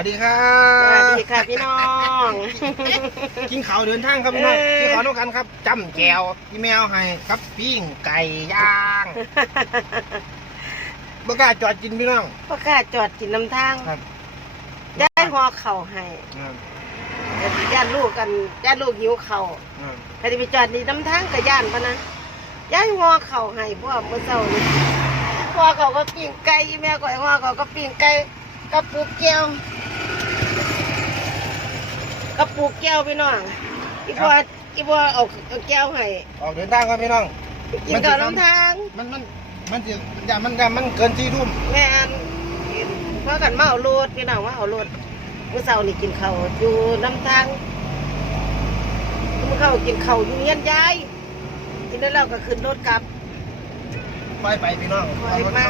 วัสดีครัสวัสบดีค่ะพี่น้อง กินข้าวเดินทางครับพี่น้องเอ้ยกินข้าวด้วยกันครับจำแจวพี่แมวให้ครับปิ้งไก่ย่างบ่กล้าจอดกินพี่น้อง พ่อกล้าจอดกินน้ำทางครับย้ายหอเข่าให้ครับย่านลูกกันย่านลูกหิวเข่าครับใครจะไปจอดนี่น้ำทางกับย่านปะนะย้ายหอเข่าให้เพราะว่าเมื่อเช้านี่พ่อเขาก็ปิ้งไก่แม่ก็ไอ้หอเขาก็ปิ้งไก่ กับปูแก้วกับปูแก้วพี่น้องอีพ่ออีพ่อเอาเอาแก้วให้ออกเดินทางครับพี่น้อง กินกับน้ำทาง มันมันมันสิอย่ามันอย่ามันเกินที่ทุ่มแม่นเพราะกันมาเอาโลดพี่น้องมาเอาโลดเมื่อเช้านี่กินข้าวอยู่น้ำทางเมื่อเข้ากินข้าวอยู่เงียนยายกินแล้วเราก็ขึ้นรถกลับไปไปพี่น้องคอยมา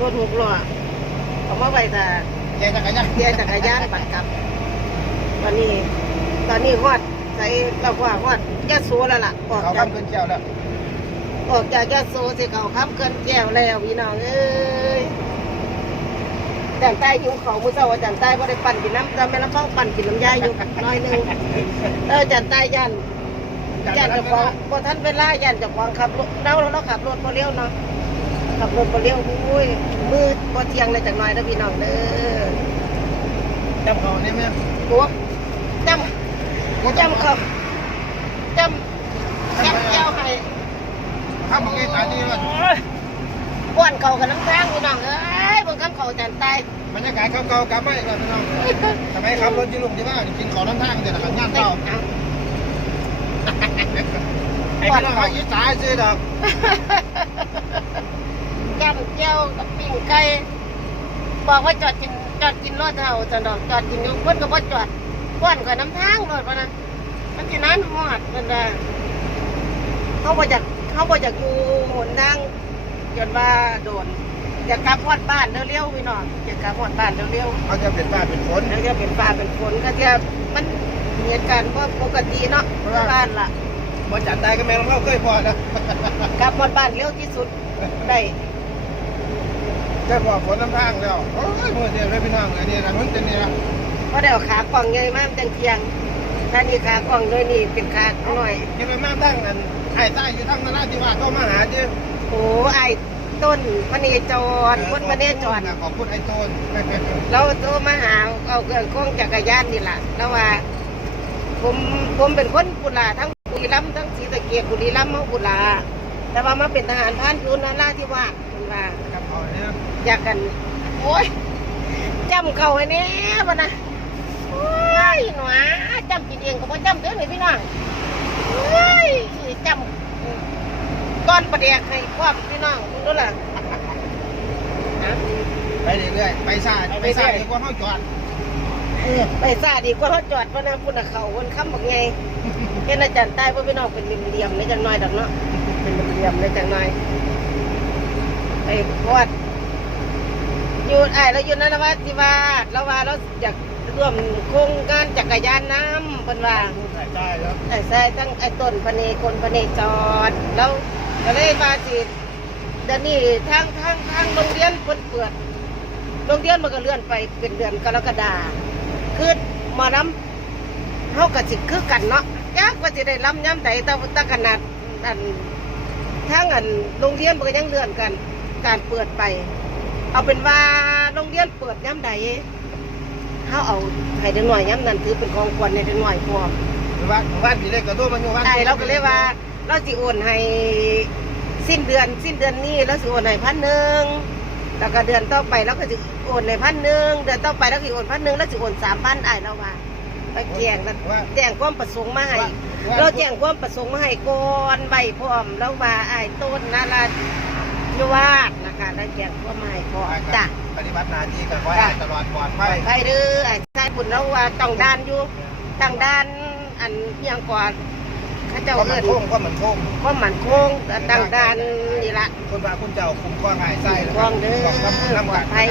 รถหกล้อ เอามาไว้แต่แย่จักรยานเกียร์จักรยานบัดกลับตอนนี้ ตอนนี้ฮอดใส่เราว่าฮอดยะโสแล้วล่ะออกเขาจากทำเกินเจ้าแล้วออกจากยะโสสิเขาค้ำเกินแก้วแล้วพี่น้องเอ้ยแต่งใต้หิวเขาวมื้อเช้าอาจารย์ใต้บ่ได้ปั่นกินน้ำแต่แม่น้ำพ้องปั่นกินน้ำยาอยู่น้อยหนึงเอออาจารย์ใต้ย่านย่านเจะฟ้าของบ่ทันเวลาย่านเจะฟ้าของขับรถเราเราขับรถบ่เร็วเนาะ ขับรถบ่เร็วอุ้ยมืดบ่เที่ยงเลยจักหน่อยเด้อพี่น้องเด้อจำเขาเนี่ยไหมโอ้จำจำเขาจำจำเจ้าให้ข้ามบอกไอ้ตานี่ว่าป้วนเขากับน้ำทางพี่น้องเอ้ยบางคำเขาอาจารย์ใต้บรรยากาศเก่าๆกลับมาอีกแล้วพี่น้องทำไมขับรถที่ลุงที่บ้านกินของน้ำทางเดี๋ยวนะครับงานเต้เก่าไอ้พี่น้องเขาอีสานซื้อดอก จำเจ้ากับปิ้งไก่บอกว่าจอดกินจอดกินรถเท่าจะดอกจอดกินอยู่เพิ่นก็บ่จอดป้วนกับน้ำทางรถพะนะมันสินั้นหอดเพิ่นว่าเขาบ่อยากเขาบ่อยากอยู่หนทางจนว่าโดนอยากกลับฮอดบ้านเร็วๆพี่น้องอยากกลับฮอดบ้านเร็วๆเขาจะเป็นฟ้าเป็นฝนแล้วจะเป็นฟ้าเป็นฝนก็จะมันเหตุการณ์ว่าปกติเนาะเพราะว่าบ้านล่ะบ่จัดได้ก็แม่งเขาเคยพอนะกลับมาบ้านเร็วที่สุดได้ แค่พอฝนน้ำทางแล้วโอ้ยมือเดียวเลยพี่น้องเลยนี่นะมันเป็นนี่นะเพราะเดี๋ยวขากล่องใหญ่มากจังเกียงถ้านี่ขากล่องด้วยนี่เป็นขาหน่อยยังไปมาตั้งกันไอ้ใต้อยู่ทั้งนราธิวาสก็มาหาเจ้โอ้ไอ้ต้นพระเนจรพุทธพระเนจรขอบคุณไอ้โตนเราโทรมาหาเอาเครื่องโค้งจักรยานนี่ล่ะแล้วว่า ผมผมเป็นคนกุลาทั้งบุรีรัมย์ทั้งศรีสะเกษบุรีรัมย์มากุลาแต่ว่ามาเป็นทหารพรานอยู่นราธิวาสเพิ่นว่ากับเขาเนี่ย อยากกัน โอ้ยจำเขาให้แน่บ่นะโอ้ยหนูอะจำกินเองก็บ่จำเด้อนี่พี่น้องโอ้ยจำก้อนประเดียกให้ความพี่น้องรู้ล่ะนะไปเรื่อยๆไปซ่าไปซ่าดีกว่าเขาจอดเออไปซาดีกว่าเขาจอดเพราะนะพุ่นน่ะเขาคนค้ำบักไงเป็นอาจารย์ใต้เพราะพี่น้องเป็นเหลี่ยมๆในจังน้อยดอกเนาะเป็นเหลี่ยมๆในจังน้อย ไปพอดอยู่ไอ้เราอยู่นนวัดที่ว่าเราว่าเราอยากร่วมโครงการจักรยานน้ำเป็นว่าได้แล้วไอ้ใส่ตั้งไอ้ต้นพเนกลพเนจรแล้วก็เลยมาสิเดี๋ยวนี้ทางทางทางโรงเรียนเปิดเปิดโรงเรียนมันก็เลื่อนไปเป็นเดือนกรกฎาคือมาน้ำเขากับสิคือกันเนาะยากว่าจะได้ล้ำย้ำใดแต่แต่ขนาดอันทางอันโรงเรียนมันก็ยังเลื่อนกัน การเปิดไป เอาเป็นว่าโรงเรียนเปิดย้ำใดเขาเอาให้เด็กหน่อยย้ำนั้นถือเป็นของควรในเด็กหน่อยพร้อมบ้านบ้านพี่เล็กกับตัวมันอยู่บ้านใช่เราก็เลยว่า เราสิโอนให้สิ้นเดือนสิ้นเดือนนี้เราสิโอนให้พันหนึ่งแล้วก็เดือนต่อไปเราก็สิโอนในพันหนึ่งเดือนต่อไปเราสิโอนพันหนึ่งแล้วสิโอนสามพันไอ้เราว่าไปแจ้งแล้วว่าแจ้งความประสงค์มาให้เราแจ้งความประสงค์มาให้ก่อนใบพร้อมแล้วว่าไอ้ต้นนารา ธิวาสนะคะแล้วแจ้งความมาให้ก่อนจ้ะปฏิบัติหน้าที่กันไว้ตลอดปลอดภัยใครเด้อไอ้ชายบุญเราว่าต้องด้านอยู่ต้องด้านอันเพียงก่อนเขาเจ้าก็มัเอิ้นนโค้งก็มันโค้งความมั่นคงต่างด้านนี่ละคุณพระคุณเจ้าคุ้มครองง่ายไส้คลองเด้อน้ำปลน้ำอกัดนภัย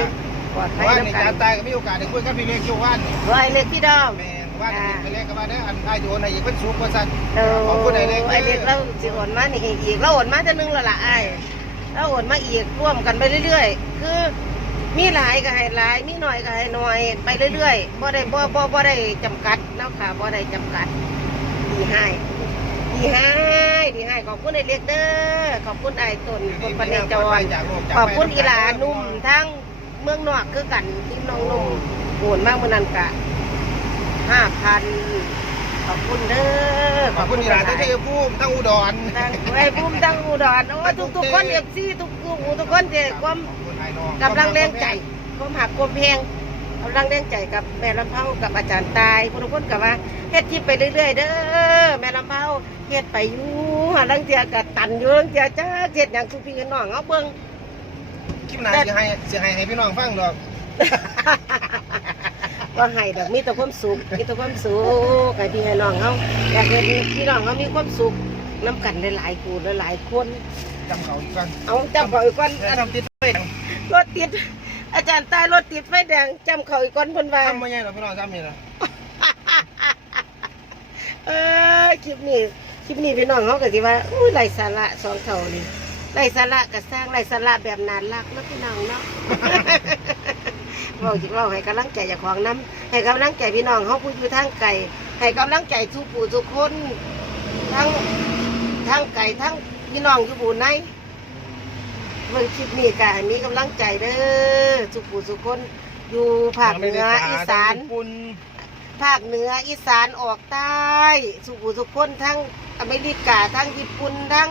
ปลอดภัยว่าในน้ำกัจานนตายก็มีโอกาสได้คุยกับพี่เล็กอยู่ว่านรอยเล็กพี่ดอมแม่ว่าพี่เล็กก็มาเด้ออันได้โอนให้อีกเป็นสูงกว่าสันเออขอบคุณไอ้เล็กไอ้เล็กเราสิโอนมานี่อีกเราโอนมาจะนึงและละไอ้ เราโอนมาอีกร่วมกันไปเรื่อยๆ คือมีหลายก็ให้หลาย มีหน่อยก็ให้หน่อย ไปเรื่อยๆบ่ได้บ่บ่บ่ได้จำกัดเนาะค่ะบ่ได้จำกัด ดีให้ดีให้ดีให้ขอบคุณไอ้เล็กเด้อขอบคุณไอ้ตุนคนพันเนจรขอบคุณอีหลานุ่มทั้งเมืองนอกคือกันที่น้องนุ่มโหนมากเมื่อนั้นกะห้าพัน ขอบคุณเด้อขอบคุณอีหลานทั้งหลที่พูมทั้งอุดรทั้งไอ้ภูมิทั้งอุดรโอ้ยทุกทุกๆคนเอฟซีทุกทุกทุกคนเด็กความขอบคุณไอ้น้องกำลังแรงใจความหักความเพลงกำลังแรงใจกับแม่ลำเผากับอาจารย์ตายคนทุกคนกับว่าเฮ็ดคลิปไปเรื่อยๆเด้อแม่ลำเผาเฮ็ดไปอยู่หาลังเทียกับตันอยู่ลังเทียจ้าเฮ็ดอย่างสุพี่น้องเอาเบิ่งคลิปหน้าสิให้สิให้ให้พี่น้องฟังดอก ก็ให้ดอกมีแต่ความสุขมีแต่ความสุขให้พี่ให้น้องเฮาอยากเห็นพี่น้องเฮามีความสุขน้ำกันหลายๆกูหลายๆคนจำเขาอีกฟังเอาจำเขาอีกคนแล้วทำติดไฟรถติด อาจารย์ตายรถติดไฟแดงจำเขาอีกคนเพิ่นว่าทำมาไงเราพี่น้องจำนี่นะเออคลิปนี้คลิปนี้พี่น้องเขาก็สิว่าอุ้ยไรสาระสองเท่านี่ไรสาระก็สร้างไรสาระแบบนานรักเนาะพี่น้องเนาะ เราจิเว่าให้กำลังใจเจ้าของน้ำให้กำลังใจพี่น้องเขาผู้อยู่ทางไกลให้กำลังใจทุกผู้ทุกคนทั้งทั้งไก่ทั้งพี่น้องอยู่ผู้ในเบิ่งคลิปนี้ก็ให้มีกำลังใจเด้อทุกผู้ทุกคนอยู่ภาคเหนืออีสานภาคเหนืออีสานออกใต้สุภูสุขคนทั้งอเมริกาทั้งญี่ปุ่นทั้ง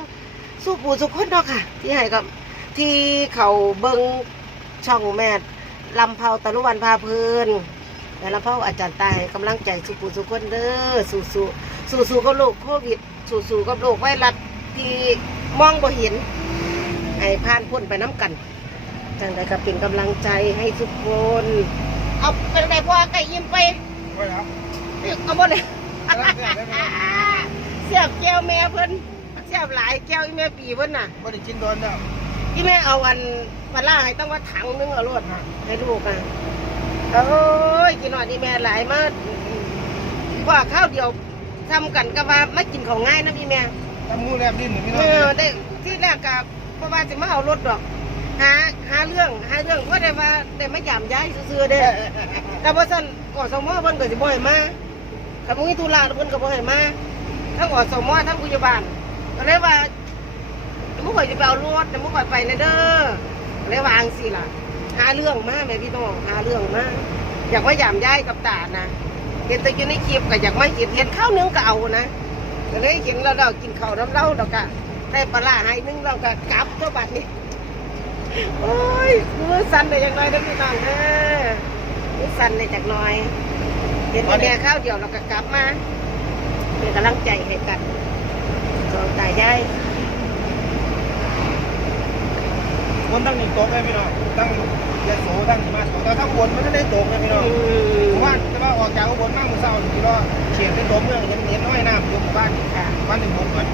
สุภูสุขคนเนาะค่ะ ที่ให้กับที่เขาเบิงช่องแม่ ลำเผาตะลุวันพาเพลินแต่ลำเผาอาจารย์ตายกำลังใจสุภูสุขคนเด้อสู้สู้สู้สู้กับโรคโควิด สู้สู้กับโรคไวรัสที่มองบ่เห็นให้ผ่านพ้นไปน้ำกันจังใดก็เป็นกำลังใจให้ทุกคน เอาเป็นไงพ่อไก่ยิ้มไปไว้แล้วเอาหมดเลยเสียบแก้วแม่เพิ่นเสียบหลายแก้วอีแม่ปีเพิ่นน่ะไม่ได้กินโดนแล้ว อีแม่เอาอันปลาร้าให้ตั้งว่าถังนึงเอารวดให้ลูกอะโอ้ยกินหน่อยนี่แม่หลายมากว่าข้าวเดียวทำกันก็ว่าไม่กินของง่ายนะพี่แม่ทำมูแลบดิ้นพี่น้เอองอได้ที่แรกกับเพราะว่าจะมาเอารถดอกหาหาเรื่องหาเรื่องว่าได้ว่าได้มาหยามย้ายซื่อๆเด้แต่ว่าสั่นก่อสมอเพิ่นก็สิบ่ให้มาถ้ามึงมีธุระเพิ่นก็บ่ให้มาทั้งก่อสมอทั้งผู้ใหญ่บ้านก็เลยว่า มึงข่อยจะไปเอารถแต่มึงข่อยไปเลยเด้อก็เลยวาจั่งสิล่ะ หาเรื่องมากแม่พี่น้องหาเรื่องมากอยากมาหยามย้ายกับตานะเห็นแต่อยู่ในคลิปก็อยากมาเห็นเห็นข้าวนึงก็เอานะก็เลยเห็นเราเรากินข้าวน้ำเล่าเราก็ได้ปลาให้นึงเราก็กลับตัวบัดนี้โอ้ยมือสั่นได้ยังไงเด้อพี่น้องเด้อมือสั่นเลยจากน้อย เห็นแม่ข้าวเดียวเราก็กลับมาเป็นกำลังใจให้กันสองตายาย ค นตั้งหนึ่งโต๊ะเลยพี่น้องตั้งยาโสตั้งมาโต๊ะแต่ทั้งบนมันไม่ได้โต๊ะเลยพี่น้องเพราะว่าแต่ว่าออกจากอุบลมาเมื่อเช้านี่ก็เขียนเป็นตัวเมืองยังเห็นน้อยน้ำอยู่หมู่บ้านค่ะบ้านหนึ่งหมู่เหมือน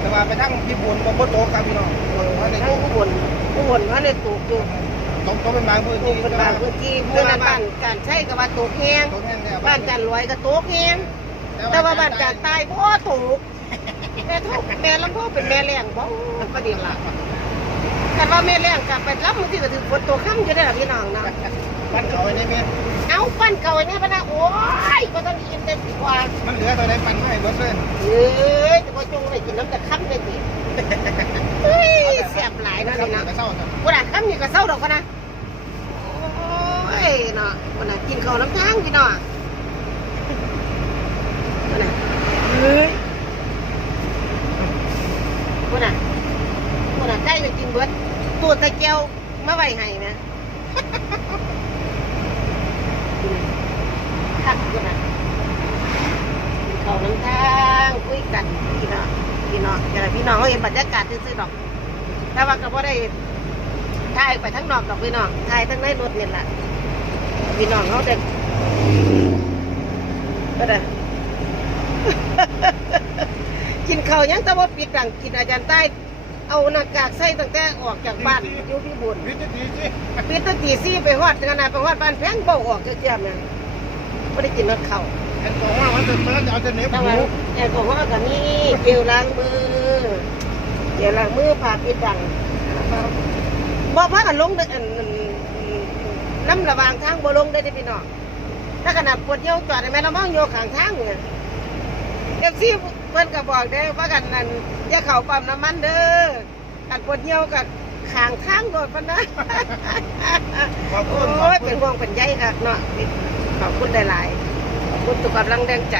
แต่ว่าไปทั้งญี่ปุ่นก็บ่โตครับพี่น้องว่าในทั้โตงอุบลอุบลว่าในตูกอยู่ตกตกเป็นบางพื้นตูที่กเป็นบางพื้นที่เมื่อนั้นบ้านการใช้กับว่าตูกแห้งตกแห้งแล้วบ้านการรวยก็ตูกแห้งแต่ว่าบ้านการตายพ่อตูกแม่ทุกแม่ลำพ่อเป็นแม่แรงบ่ประเดี๋ยวละ แต่ว่าแม่แรงกลับไปรับมือที่ก็ถือฝนตัวค่ำอยู่ได้อล่ะพี่น้องเนาะบ้านเขาไอ้นี่แม่เอาปั้นเก่าไอ้เนี่ยพะนะโอ้ยก็ต้องกินเต็มดีกว่ามันเหลือตัวไหนปันไม่เบิดเลยเอ้ยแต่ว่าจงเลยกินน้ำตะคั้นเลยสิเฮ้ยแซ่บหลายเนาะนี่เนาะกระเซ้าจ้ะกูด่าคั้นนี่ก็เศร้าดอกพะนะโอ้ยเนาะกูน่ะกินข้าวน้ำทางพี่เนาะกูน่ะเฮ้ยกูน่ะกูน่ะ ใกล้จะกินเบิดตัวตะเกียวมาไหว้ให้นะคักกูน่ะเขาน้ำทางคุยกันพี่น้องพี่น้องอย่าให้พี่น้องเขาเห็นบรรยากาศซื่อๆดอก แต่ว่าก็บ่ได้ถ่ายไปทั้งนอกดอกพี่น้องถ่ายทั้งในรถเนี่ยแหละพี่น้องเขาเด็กก็ได้กินข้าวยังแต่ว่าปิดดังกินอาจารย์ใต้ เอาหน้ากากใส่ตั้งแต่ออกจากบ้านอยู่พี่บุญวิธีดีสิปิดตั้งตีสี่ไปฮอดขนาดไปฮอดบ้านแพงเบาออกเจียมๆเนี่ยไม่ได้กินนอดข้าวแอนบอกว่ามันจะมันจะเอาจะเน็บแต่หว่ามูแอลกอฮอล์กับนี่เจลล้างมือเจลล้างมือผ่าปิดดังบอกว่ากันลงเด้ออันอันอันน้ำระหวางทางบ่ลงได้เด้อพี่น้องถ้าขนาดปวดเยี่ยวจอดได้ไหมเรามองโยกข้างทางเนี่ยเอฟซี เพิ่นก็บอกเด้อว่ากันนั่นอย่าเข้าปั๊มน้ำมันเด้อกันปวดเยี่ยวกับข้างทางโดดปะนะขอบโอคุณขอบ้ยคุเป็นณห่วงเป็นใยครับเนาะขอบคุณหลายๆขอบคุณทุกกำลังแรงใจ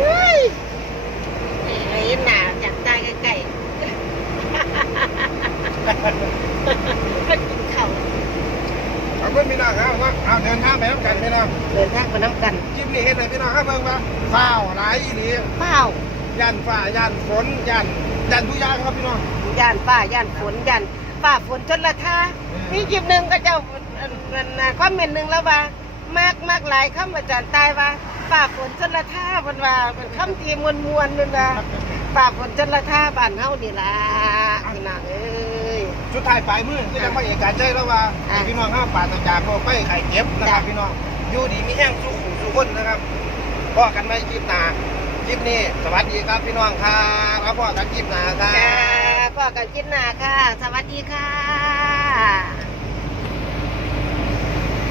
เฮ้ยไอ้หนาจากใจใกล้ๆมากินข้าว ขอบ คุณพี่น้องครับว่าเอาเดินทางไปน้ำกันพี่น้องเดินทางไปน้ำกันคลิปนี้เห็นเลยพี่น้องครับเบิ่งว่าฟ้าวหลายอีหลีเปล่ายันฟ้ายันฝนยันยันทุกอย่างครับพี่น้อง ย่านป้าย่านฝนย่านป้าฝนจนละท่าอืม มีคลิปหนึ่งก็เจ้าอันอันอันคอมเมนต์หนึ่งแล้วว่ามากมากหลายคำอาจารย์ตายว่าป้าฝนจนละท่ามันว่าเป็นคำที่มวลมวลๆมันว่าป้าฝนจนละท่าบ้านเฮานี่ล่ะ พี่น้องเอ้ย ชุดถ่ายปลายมือก็ยังไม่เอกการใจแล้วว่าอะ พี่น้องห้ามปราศจากโรคไข้ไข้เจ็บนะครับจ้ะพี่น้องอยู่ดีมีแห้งสู้ขู่สู้คนนะครับพ่อกันไหมคลิปหน้าคลิปนี้สวัสดีครับพี่น้องครับเอาพ่อกันคลิปหน้าครัค่ะบ พ่อกันกินหนาค่ะ สวัสดีค่ะ